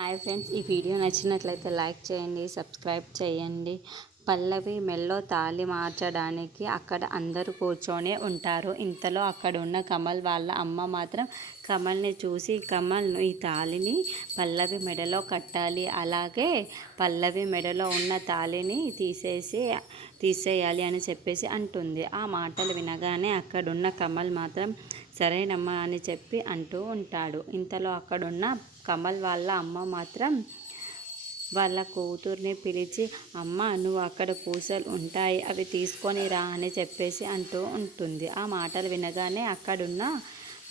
Hi friends, ఈ video నచ్చినట్లయితే like చేయండి, సబ్స్క్రైబ్ చేయండి. పల్లవి మెల్లో తాళి మార్చడానికి అక్కడ అందరూ కూర్చొని ఉంటారు. ఇంతలో అక్కడ ఉన్న కమల్ వాళ్ళ అమ్మ మాత్రం కమల్ని చూసి, కమల్ ఈ తాళిని పల్లవి మెడలో కట్టాలి, అలాగే పల్లవి మెడలో ఉన్న తాళిని తీసేయాలి అని చెప్పేసి అంటుంది. ఆ మాటలు వినగానే అక్కడున్న కమల్ మాత్రం సరేనమ్మా అని చెప్పి అంటూ ఉంటాడు. ఇంతలో అక్కడున్న కమల్ వాళ్ళ అమ్మ మాత్రం వాళ్ళ కూతుర్ని పిలిచి, అమ్మ నువ్వు అక్కడ పూసలు ఉంటాయి, అవి తీసుకొని రా అని చెప్పేసి అంటూ ఉంటుంది. ఆ మాటలు వినగానే అక్కడున్న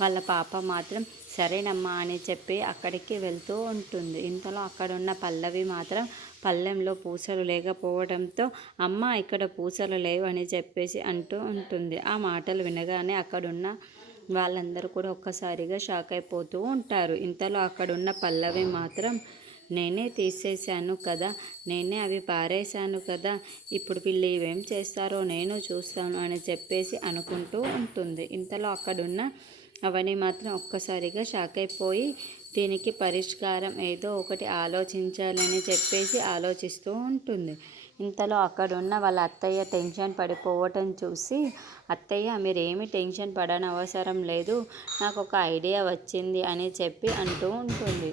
వాళ్ళ పాప మాత్రం సరేనమ్మా అని చెప్పి అక్కడికి వెళ్తూ ఉంటుంది. ఇంతలో అక్కడున్న పల్లవి మాత్రం పళ్ళెంలో పూసలు లేకపోవడంతో అమ్మ ఇక్కడ పూసలు లేవు అని చెప్పేసి అంటూ ఉంటుంది. ఆ మాటలు వినగానే అక్కడున్న వాళ్ళందరూ కూడా ఒక్కసారిగా షాక్ అయిపోతూ ఉంటారు. ఇంతలో అక్కడున్న పల్లవి మాత్రం నేనే తీసేశాను కదా, నేనే అవి పారేశాను కదా, ఇప్పుడు వీళ్ళు ఇవేం చేస్తారో నేను చూస్తాను అని చెప్పేసి అనుకుంటూ ఉంటుంది. ఇంతలో అక్కడున్న అవని మాత్రం ఒక్కసారిగా షాక్ అయిపోయి దీనికి పరిష్కారం ఏదో ఒకటి ఆలోచించాలని చెప్పేసి ఆలోచిస్తూ ఉంటుంది. ఇంతలో అక్కడున్న వాళ్ళ అత్తయ్య టెన్షన్ పడిపోవటం చూసి, అత్తయ్య మీరేమి టెన్షన్ పడనవసరం లేదు, నాకు ఒక ఐడియా వచ్చింది అని చెప్పి అంటూ ఉంటుంది.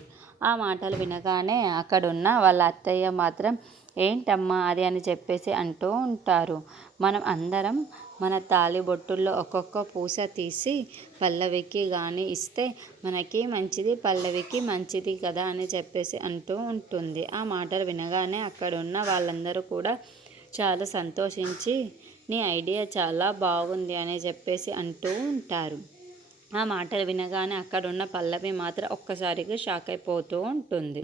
ఆ మాటలు వినగానే అక్కడున్న వాళ్ళ అత్తయ్య మాత్రం ఏంటమ్మా అది అని చెప్పేసి అంటూ ఉంటారు. మనం అందరం మన తాళిబొట్టుల్లో ఒక్కొక్క పూస తీసి పల్లవికి కానీ ఇస్తే మనకి మంచిది, పల్లవికి మంచిది కదా అని చెప్పేసి అంటూ ఉంటుంది. ఆ మాటలు వినగానే అక్కడున్న వాళ్ళందరూ కూడా చాలా సంతోషించి నీ ఐడియా చాలా బాగుంది అని చెప్పేసి అంటూ ఉంటారు. ఆ మాటలు వినగానే అక్కడున్న పల్లవి మాత్రం ఒక్కసారిగా షాక్ అయిపోతూ ఉంటుంది.